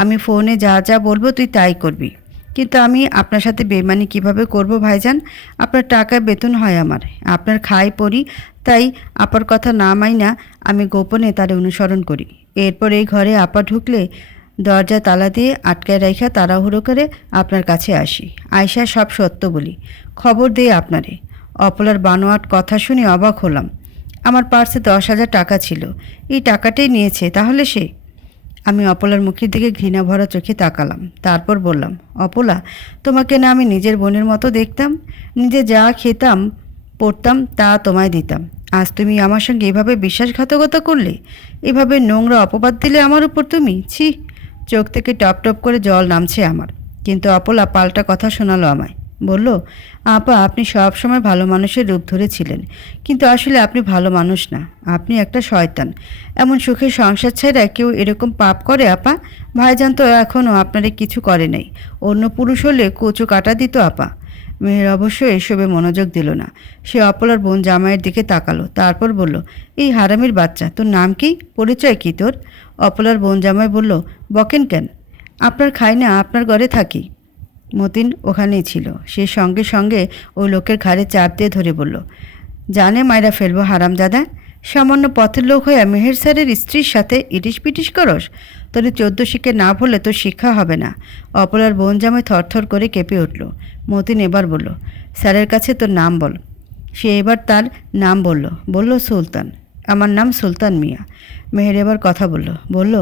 আমি ফোনে যা যা বলবো তুই তাই করবি। কিন্তু আমি আপনার সাথে বেইমানি কিভাবে করব ভাইজান? আপনার টাকায় বেতন হয় আমার, আপনার খাই পড়ি, তাই আপার কথা না মাইনা আমি গোপনে তার অনুসরণ করি। এরপর এই ঘরে আপা ঢুকলে দরজা তালা দিয়ে আটকায় রাইখা তাড়াহুড়ো করে আপনার কাছে আসি, আয়সা সব সত্য বলি, খবর দিয়ে আপনারে। অপলার বানোয়াট কথা শুনে অবাক হলাম। আমার পার্সে 10,000 টাকা ছিল, এই টাকাটাই নিয়েছে তাহলে সে? আমি অপলার মুখের দিকে ঘৃণা ভরা চোখে তাকালাম। তারপর বললাম, অপলা, তোমাকে না আমি নিজের বোনের মতো দেখতাম? নিজে যা খেতাম পড়তাম তা তোমায় দিতাম। আজ তুমি আমার সঙ্গে এভাবে বিশ্বাসঘাতকতা করলে, এভাবে নোংরা অপবাদ দিলে আমার উপর তুমি? ছি! চোখ থেকে টপ টপ করে জল নামছে আমার। কিন্তু অপলা পাল্টা কথা শোনালো আমায়। বলল, আপা, আপনি সব সময় ভালো মানুষের রূপ ধরেছিলেন, কিন্তু আসলে আপনি ভালো মানুষ না, আপনি একটা শয়তান। এমন সুখের সংসার ছেড়ে কেউ এরকম পাপ করে আপা? ভাইজান তো এখনও আপনারে কিছু করে নাই। অন্য পুরুষ হলে কচু কাটা দিত আপা। মেয়ের অবশ্য এসবে মনোযোগ দিল না। সে অপলার বোন জামাইয়ের দিকে তাকালো, তারপর বলল, এই হারামির বাচ্চা, তোর নাম কি, পরিচয় কি তোর? অপলার বোন জামাই বলল, বকেন কেন? আপনার খাই না, আপনার ঘরে থাকি। মতিন ওখানেই ছিল। সে সঙ্গে সঙ্গে ওই লোকের ঘাড়ে চাপ দিয়ে ধরে বলল, জানে মাইরা ফেলবো হারামজাদা। সামান্য পথের লোক হয়ে মেহের স্যারের স্ত্রীর সাথে ইটিস পিটিস করস? তোরে 14 শিখে না বললে তোর শিক্ষা হবে না। অপলার বোন জামাই থরথর করে কেঁপে উঠল। মতিন এবার বলল, স্যারের কাছে তোর নাম বল। সে এবার তার নাম বলল সুলতান। আমার নাম সুলতান মিয়া। মেহের এবার কথা বলল,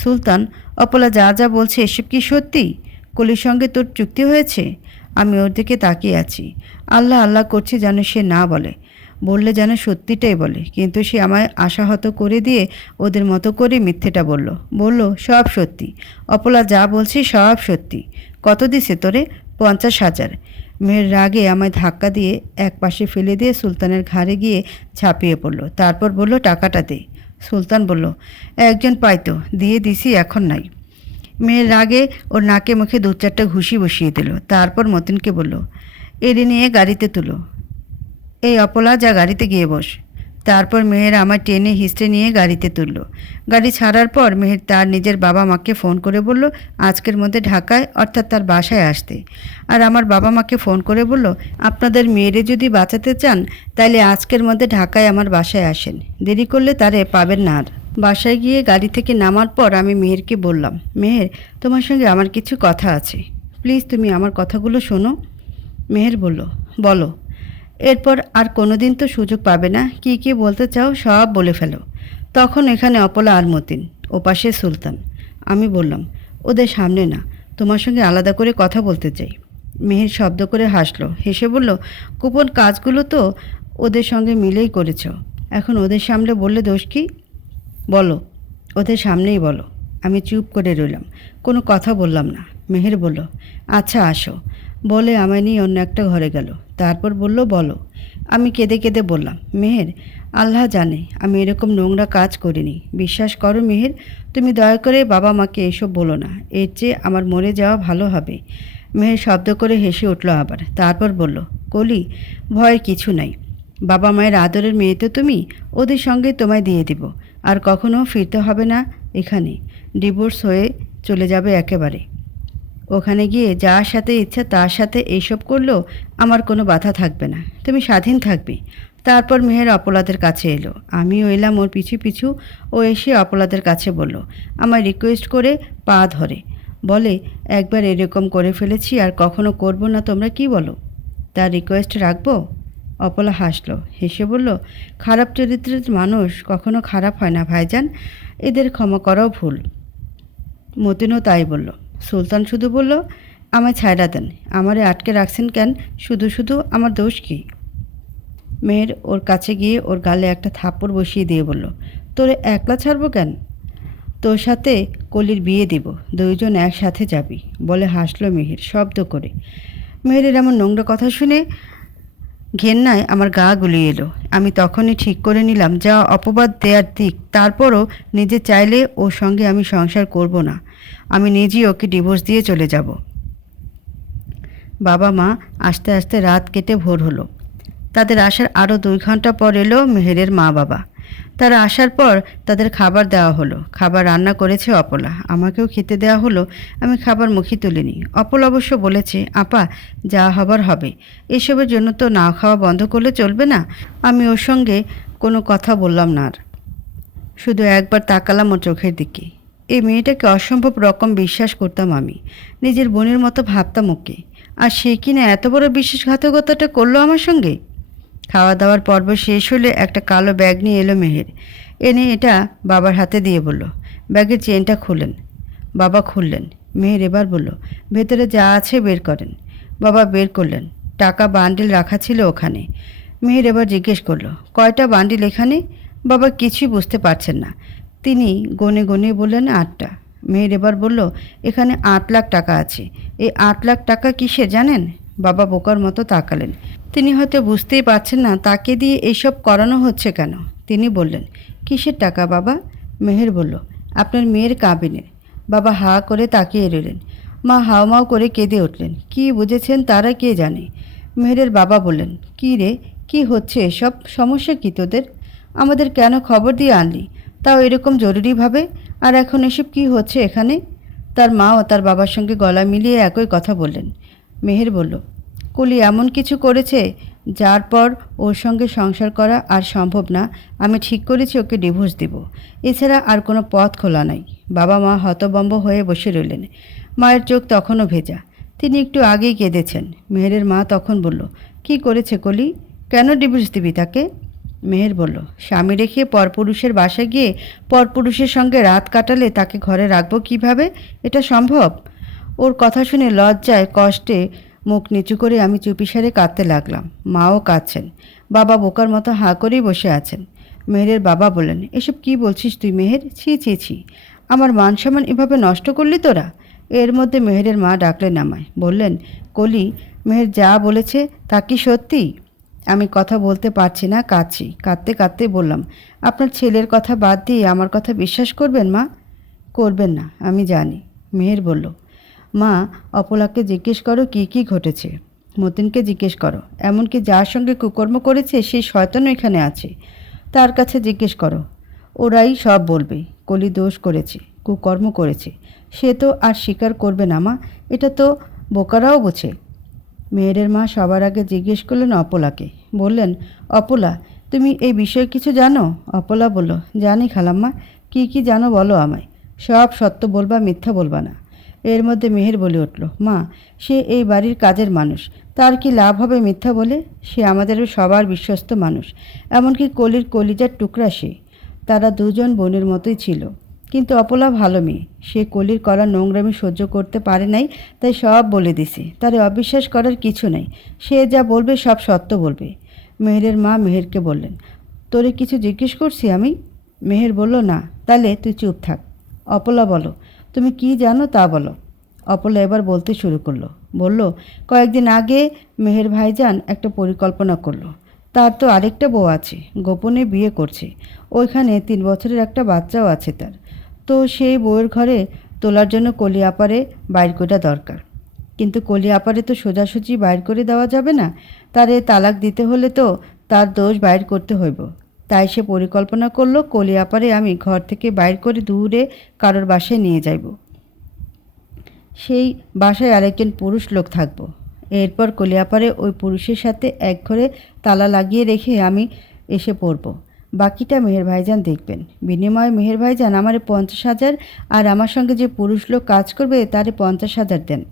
সুলতান, অপলা যা যা বলছে এসব কি সত্যি? কলির সঙ্গে তোর চুক্তি হয়েছে? আমি ওর দিকে তাকিয়ে আছি। আল্লাহ আল্লাহ করছি যেন সে না বলে। বললে যেন সত্যিটাই বলে, কিন্তু সে আমায় আশাহত করে দিয়ে ওদের মতো করে মিথ্যেটা বলল সব সত্যি। অপলা যা বলছি সব সত্যি। কত দিছে তোরে? 50,000। মেয়ের রাগে আমায় ধাক্কা দিয়ে এক পাশে ফেলে দিয়ে সুলতানের ঘাড়ে গিয়ে ঝাঁপিয়ে পড়ল। তারপর বলল, টাকাটা দে। সুলতান বলল, একজন পাইতো, দিয়ে দিছি, এখন নাই। মেয়ের রাগে ওর নাকে মুখে 2-4টা ঘুষি বসিয়ে দিল। তারপর মতিনকে বলল, এড়ে নিয়ে গাড়িতে তুলো। এই অপলা, যা গাড়িতে গিয়ে বস। তারপর মেহের আমার টেনে হিস্ট্রে নিয়ে গাড়িতে তুলল। গাড়ি ছাড়ার পর মেহের তার নিজের বাবা মাকে ফোন করে বলল আজকের মধ্যে ঢাকায় অর্থাৎ তার বাসায় আসতে। আর আমার বাবা মাকে ফোন করে বলল, আপনাদের মেয়েরে যদি বাঁচাতে চান তাহলে আজকের মধ্যে ঢাকায় আমার বাসায় আসেন, দেরি করলে তারে পাবেন না আর। বাসায় গিয়ে গাড়ি থেকে নামার পর আমি মেহেরকে বললাম, মেহের, তোমার সঙ্গে আমার কিছু কথা আছে, প্লিজ তুমি আমার কথাগুলো শোনো। মেহের বলল, বলো। এরপর আর কোনো দিন তো সুযোগ পাবে না, কি কি বলতে চাও সব বলে ফেলো। তখন এখানে অপলা আর মতিন, ওপাশে সুলতান। আমি বললাম, ওদের সামনে না, তোমার সঙ্গে আলাদা করে কথা বলতে চাই। মেহের শব্দ করে হাসলো, হেসে বলল, গোপন কাজগুলো তো ওদের সঙ্গে মিলেই করেছ, এখন ওদের সামনে বললে দোষ কি? বলো, ওদের সামনেই বলো। আমি চুপ করে রইলাম, কোনো কথা বললাম না। মেহের বলল, আচ্ছা আসো, বলে আমায় নিয়ে অন্য একটা ঘরে গেল। তারপর বলল, বলো। আমি কেঁদে কেঁদে বললাম, মেহের, আল্লাহ জানে আমি এরকম নোংরা কাজ করিনি। বিশ্বাস করো মেহের, তুমি দয়া করে বাবা মাকে এসব বলো না, এর চেয়ে আমার মরে যাওয়া ভালো হবে। মেহের শব্দ করে হেসে উঠল আবার। তারপর বলল, কলি, ভয়ের কিছু নাই। বাবা মায়ের আদরের মেয়ে তো তুমি, ওদের সঙ্গে তোমায় দিয়ে দিব। আর কখনো ফিরতে হবে না এখানে, ডিভোর্স হয়ে চলে যাবে একেবারে। ওখানে গিয়ে যার সাথে ইচ্ছা তার সাথে এইসব করলেও আমার কোনো বাধা থাকবে না, তুমি স্বাধীন থাকবে। তারপর মেহের অপলাদের কাছে এলো, আমিও এলাম ওর পিছু পিছু। ও এসে অপলাদের কাছে বলল, আমায় রিকোয়েস্ট করে পা ধরে বলে, একবার এরকম করে ফেলেছি আর কখনো করব না, তোমরা কি বলো? তার রিকোয়েস্ট রাখবো? অপলা হাসলো, হেসে বলল, খারাপ চরিত্রের মানুষ কখনো খারাপ হয় না ভাইজান, এদের ক্ষমা করাও ভুল। মতিনও তাই বলল। সুলতান শুধু বলল, আমায় ছায়রা দেন, আমারে আটকে রাখছেন কেন? শুধু শুধু আমার দোষ কি? মেয়ের ওর কাছে গিয়ে ওর গালে একটা থাপ্পড় বসিয়ে দিয়ে বলল, তোরে একলা ছাড়বো কেন? তোর সাথে কলির বিয়ে দিব, দুইজন একসাথে যাবি, বলে হাসলো মেহের শব্দ করে। মেহেরের এমন নোংরা কথা শুনে ঘেন্নায় আমার গা গুলিয়ে এলো। আমি তখনই ঠিক করে নিলাম যা অপবাদ দেয়ার দিক, তারপরও নিজে চাইলে ওর সঙ্গে আমি সংসার করব না, আমি নিজেই ওকে ডিভোর্স দিয়ে চলে যাব। বাবা মা আস্তে আস্তে রাত কেটে ভোর হলো। তাদের আসার আরও 2 ঘন্টা পর এলো মেহেরের মা বাবা। তারা আসার পর তাদের খাবার দেওয়া হলো। খাবার রান্না করেছে অপলা, আমাকেও খেতে দেওয়া হলো। আমি খাবার মুখে তুলিনি। অপলা অবশ্য বলেছে, আপা, যা হবার হবে, এসবের জন্য তো না খাওয়া বন্ধ করলে চলবে না। আমি ওর সঙ্গে কোনো কথা বললাম না আর, শুধু একবার তাকালাম ওর চোখের দিকে। এই মেয়েটাকে অসম্ভব রকম বিশ্বাস করতাম আমি, নিজের বোনের মতো ভাবতাম ওকে, আর সে কিনা এত বড় বিশ্বাসঘাতকতাটা করলো আমার সঙ্গে। খাওয়া দাওয়ার পর্ব শেষ হলে একটা কালো ব্যাগ নিয়ে এলো মেহের, এনে এটা বাবার হাতে দিয়ে বলল, ব্যাগের চেনটা খুললেন। বাবা খুললেন। মেহের এবার বলল, ভেতরে যা আছে বের করেন। বাবা বের করলেন। টাকা বান্ডিল রাখা ছিল ওখানে। মেহের এবার জিজ্ঞেস করলো, কয়টা বান্ডিল এখানে? বাবা কিছুই বুঝতে পারছেন না। তিনি গনে গনে বললেন, 8টা। মেহের এবার বলল, এখানে 8 লাখ টাকা আছে। এই 8 লাখ টাকা কিসের জানেন? বাবা বোকার মতো তাকালেন। তিনি হয়তো বুঝতেই পারছেন না তাকে দিয়ে এইসব করানো হচ্ছে কেন। তিনি বললেন, কিসের টাকা বাবা? মেহের বলল, আপনার মেয়ের কাবিনের। বাবা হা করে তাকিয়ে রইলেন। মা হাউমাউ করে কেঁদে উঠলেন। কি বুঝেছেন তারা কে জানে। মেহেরের বাবা বললেন, কি রে, কি হচ্ছে এসব? সমস্যা কি তোদের? আমাদের কেন খবর দিয়ে আনলি, তাও এরকম জরুরিভাবে? আর এখন এসব কি হচ্ছে এখানে? তার মাও তার বাবার সঙ্গে গলা মিলিয়ে একই কথা বললেন। মেহের বলল, কলি এমন কিছু করেছে যার পর ওর সঙ্গে সংসার করা আর সম্ভব না। আমি ঠিক করেছি ওকে ডিভোর্স দেব। এছাড়া আর কোনো পথ খোলা নাই। বাবা মা হতবম্ব হয়ে বসে রইলেন। মায়ের চোখ তখনও ভেজা। তিনি একটু আগেই কেঁদেছেন। মেহেরের মা তখন বলল, কি করেছে কলি? কেন ডিভোর্স দিবি তাকে? মেহের বলল, স্বামী রেখে পরপুরুষের বাসায় গিয়ে পরপুরুষের সঙ্গে রাত কাটালে তাকে ঘরে রাখবো কিভাবে? এটা সম্ভব? ওর কথা শুনে লজ্জায় কষ্টে মুখ নিচু করে আমি চুপিসারে কাঁদতে লাগলাম। মাও কাঁদছেন। বাবা বোকার মতো হাঁ করেই বসে আছেন। মেহেরের বাবা বললেন, এসব কি বলছিস তুই মেহের? ছি ছি ছি, আমার মান সম্মান এভাবে নষ্ট করলি তোরা? এর মধ্যে মেহেরের মা ডাকলেন আমায়। বললেন, কলি, মেহের যা বলেছে তা কি সত্যি? আমি কথা বলতে পারছি না, কাঁদছি। কাঁদতে কাঁদতে বললাম, আপনার ছেলের কথা বাদ দিয়ে আমার কথা বিশ্বাস করবেন মা? করবেন না, আমি জানি। মেহের বলল, মা, অপলাকে জিজ্ঞেস করো কি কি ঘটেছে। মতিনকে জিজ্ঞেস করো। এমনকি যার সঙ্গে কুকর্ম করেছে সেই শয়তানও এখানে আছে। তার কাছে জিজ্ঞেস করো। ওরাই সব বলবে। কলি দোষ করেছে, কুকর্ম করেছে। সে তো আর স্বীকার করবে না মা। এটা তো বোকারাও বোঝে। মেয়েরের মা সবার আগে জিজ্ঞেস করলেন অপলাকে। বললেন, অপলা, তুমি এই বিষয়ে কিছু জানো? অপলা বলল, জানি খালাম্মা। কি কি জানো বলো আমায়। সব সত্য বলবা, মিথ্যা বলবা না। এর মধ্যে মেহের বলে উঠল, মা, সে এই বাড়ির কাজের মানুষ। তার কি লাভ হবে মিথ্যা বলে? সে আমাদের সবার বিশ্বস্ত মানুষ। এমনকি কলির কলিজার টুকরা সে। তারা দুজন বোনের মতোই ছিল। কিন্তু অপলা ভালো মেয়ে। সে কলির করা নোংরামি সহ্য করতে পারে নাই, তাই সব বলে দিছে। তারে অবিশ্বাস করার কিছু নাই। সে যা বলবে সব সত্য বলবে। মেহেরের মা মেহেরকে বললেন, তোরে কিছু জিজ্ঞেস করছি আমি? মেহের বলল, না। তাহলে তুই চুপ থাক। অপলা বলো, তুমি কি জানো তা বলো। অপলা এবার বলতে শুরু করলো। বলল, কয়েকদিন আগে মেহের ভাইজান একটা পরিকল্পনা করলো। তার তো আরেকটা বউ আছে, গোপনে বিয়ে করছে। ওইখানে 3 বছরের একটা বাচ্চাও আছে তার। তো সেই বউয়ের ঘরে তোলার জন্য কলি আপারে বাইর করা দরকার। কিন্তু কলি আপারে তো সোজাসুজি বাইর করে দেওয়া যাবে না। তারে তালাক দিতে হলে তো তার দোষ বাইর করতে হইব। তাই সে পরিকল্পনা করলো, কলি আপারে আমি ঘর থেকে বাইর করে দূরে কারোর বাসায় নিয়ে যাইব। সেই বাসায় আরেকজন পুরুষ লোক থাকবো। এরপর কলিয়াপাড়ে ওই পুরুষের সাথে এক ঘরে তালা লাগিয়ে রেখে আমি এসে পড়ব। বাকিটা মেহের ভাইজান দেখবেন। বিনিময়ে মেহের ভাইজান আমারে 50,000, আর আমার সঙ্গে যে পুরুষ লোক কাজ করবে তারে 50,000 দেন।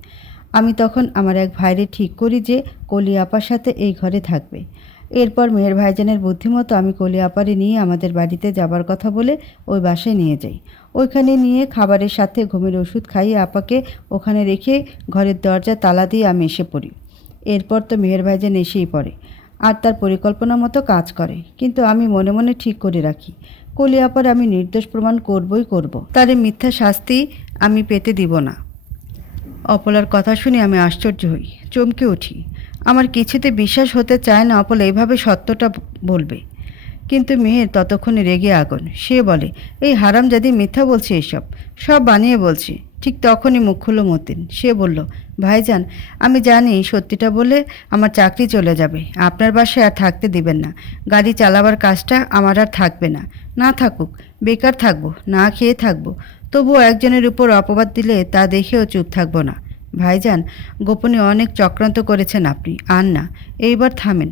আমি তখন আমার এক ভাইরে ঠিক করি যে কলি আপার সাথে এই ঘরে থাকবে। এরপর মেহের ভাইজানের বুদ্ধিমতো আমি কলি আপারে নিয়ে আমাদের বাড়িতে যাবার কথা বলে ওই বাসায় নিয়ে যাই। ওইখানে নিয়ে খাবারের সাথে ঘুমের ওষুধ খাইয়ে আপাকে ওখানে রেখে ঘরের দরজা তালা দিয়ে আমি এসে পড়ি। এরপর তো মেহের ভাইজান এসেই পড়ে আর তার পরিকল্পনা মতো কাজ করে। কিন্তু আমি মনে মনে ঠিক করে রাখি, কলি আপার আমি নির্দোষ প্রমাণ করবই করব। তারে মিথ্যা শাস্তি আমি পেতে দিব না। অপলার কথা শুনে আমি আশ্চর্য হই, চমকে উঠি। আমার কিছুতে বিশ্বাস হতে চায় না অপলা এভাবে সত্যটা বলবে। কিন্তু মেহের ততক্ষণে রেগে আগুন। সে বলে, এই হারামজাদি মিথ্যা বলছে, এসব সব বানিয়ে বলছে। ঠিক তখনই মুখ খুলল মতিন। সে বলল, ভাইজান, আমি জানি সত্যিটা বলে আমার চাকরি চলে যাবে। আপনার বাসায় আর থাকতে দিবেন না। গাড়ি চালাবার কাজটা আমার আর থাকবে না। না থাকুক, বেকার থাকবো, না খেয়ে থাকবো। তবুও একজনের উপর অপবাদ দিলে তা দেখেও চুপ থাকবো না। ভাইজান, গোপনে অনেক চক্রান্ত করেছেন আপনি, আর না, এইবার থামেন।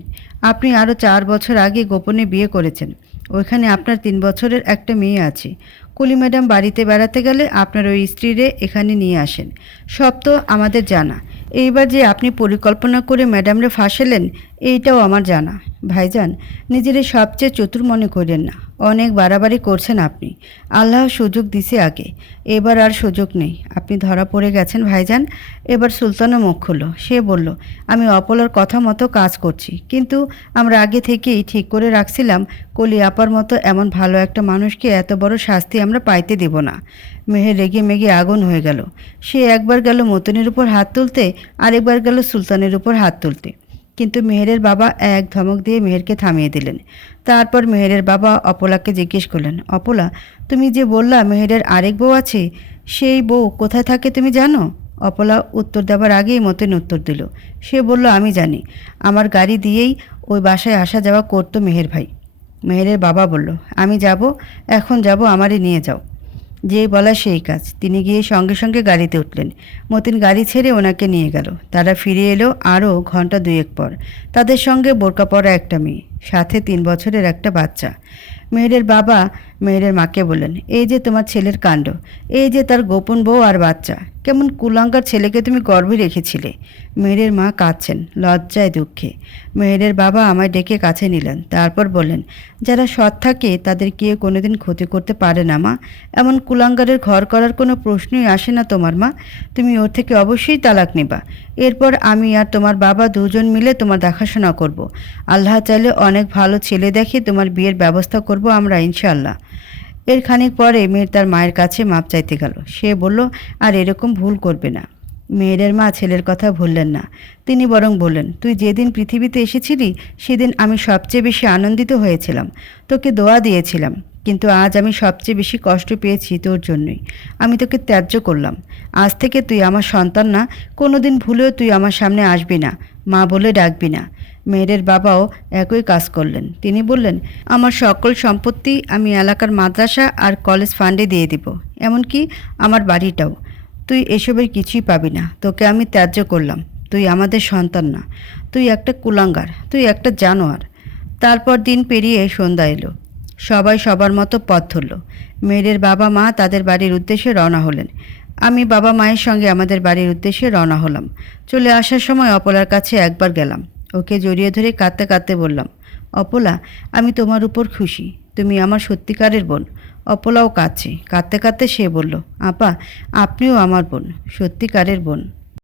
আপনি আরও 4 বছর আগে গোপনে বিয়ে করেছেন। ওইখানে আপনার 3 বছরের একটা মেয়ে আছে। কুলি ম্যাডাম বাড়িতে বেড়াতে গেলে আপনার ওই স্ত্রীরে এখানে নিয়ে আসেন। সব তো আমাদের জানা। এইবার যে আপনি পরিকল্পনা করে ম্যাডামরে ফাঁসালেন, এইটাও আমার জানা। ভাইজান, নিজের সবচেয়ে চতুর মনে করেন না। অনেক বাড়াবাড়ি করছেন আপনি। আল্লাহ সুযোগ দিছে আগে, এবার আর সুযোগ নেই। আপনি ধরা পড়ে গেছেন ভাইজান। এবার সুলতানও মুখ খুলল। সে বলল, আমি অপলার কথা মতো কাজ করছি, কিন্তু আমরা আগে থেকেই ঠিক করে রাখছিলাম কলি আপার মতো এমন ভালো একটা মানুষকে এত বড় শাস্তি আমরা পাইতে দেব না। মেহের রেগে মেগে আগুন হয়ে গেল। সে একবার গেল মতনের উপর হাত তুলতে, আরেকবার গেল সুলতানের উপর হাত তুলতে, কিন্তু মেহেরের বাবা এক ধমক দিয়ে মেহেরকে থামিয়ে দিলেন। তারপর মেহেরের বাবা অপলাকে জিজ্ঞেস করলেন, অপলা, তুমি যে বললা মেহেরের আরেক বউ আছে, সেই বউ কোথায় থাকে তুমি জানো? অপলা উত্তর দেওয়ার আগেই মতিন উত্তর দিল। সে বলল, আমি জানি। আমার গাড়ি দিয়েই ওই বাসায় আসা যাওয়া করতো মেহের ভাই। মেহেরের বাবা বলল, আমি যাব, এখন যাব, আমারই নিয়ে যাও। যেই বলা সেই কাজ। তিনি গিয়ে সঙ্গে সঙ্গে গাড়িতে উঠলেন। মতিন গাড়ি ছেড়ে ওনাকে নিয়ে গেল। তারা ফিরে এলো আরও ঘন্টা দুয়েক পর। তাদের সঙ্গে বোরকা পরা একটা মেয়ে, সাথে 3 বছরের একটা বাচ্চা। মেহেরের বাবা মেহেরের মাকে বললেন, এই যে তোমার ছেলের কাণ্ড, এই যে তার গোপন বউ আর বাচ্চা। কেমন কুলাঙ্গার ছেলেকে তুমি গর্ভে রেখেছিলে। মেহেরের মা কাঁদছেন লজ্জায় দুঃখে। মেহেরের বাবা আমায় ডেকে কাছে নিলেন। তারপর বললেন, যারা সৎ থাকে তাদের কেউ কোনোদিন ক্ষতি করতে পারে না মা। এমন কুলাঙ্গারের ঘর করার কোনো প্রশ্নই আসে না তোমার মা। তুমি ওর থেকে অবশ্যই তালাক নেবা। এরপর আমি আর তোমার বাবা দুজন মিলে তোমার দেখাশোনা করব। আল্লাহ চাইলে অনেক ভালো ছেলে দেখে তোমার বিয়ের ব্যবস্থা করব আমরা, ইনশাআল্লাহ। এর খানিক পরে মেয়ের তার মায়ের কাছে মাপ চাইতে গেল। সে বলল, আর এরকম ভুল করবে না। মেয়ের মা ছেলের কথা ভুললেন না। তিনি বরং বললেন, তুই যেদিন পৃথিবীতে এসেছিলি সেদিন আমি সবচেয়ে বেশি আনন্দিত হয়েছিলাম, তোকে দোয়া দিয়েছিলাম। কিন্তু আজ আমি সবচেয়ে বেশি কষ্ট পেয়েছি তোর জন্যই। আমি তোকে ত্যায্য করলাম। আজ থেকে তুই আমার সন্তান না। কোনোদিন ভুলেও তুই আমার সামনে আসবি না, মা বলে ডাকবি না। মেয়ের বাবাও একই কাজ করলেন। তিনি বললেন, আমার সকল সম্পত্তি আমি এলাকার মাদ্রাসা আর কলেজ ফান্ডে দিয়ে দিব, এমনকি আমার বাড়িটাও। তুই এসবের কিছুই পাবি না। তোকে আমি ত্যায্য করলাম। তুই আমাদের সন্তান না। তুই একটা কুলাঙ্গার, তুই একটা জানোয়ার। তারপর দিন পেরিয়ে সন্ধ্যা এলো। সবাই সবার মতো পথ ধরল। মেয়ের বাবা মা তাদের বাড়ির উদ্দেশ্যে রওনা হলেন। আমি বাবা মায়ের সঙ্গে আমাদের বাড়ির উদ্দেশ্যে রওনা হলাম। চলে আসার সময় অপলার কাছে একবার গেলাম। ওকে জড়িয়ে ধরে কাঁদতে কাঁদতে বললাম, অপলা, আমি তোমার উপর খুশি। তুমি আমার সত্যিকারের বোন। অপলাও কাঁদছে। কাঁদতে কাঁদতে সে বলল, আপা, আপনিও আমার বোন, সত্যিকারের বোন।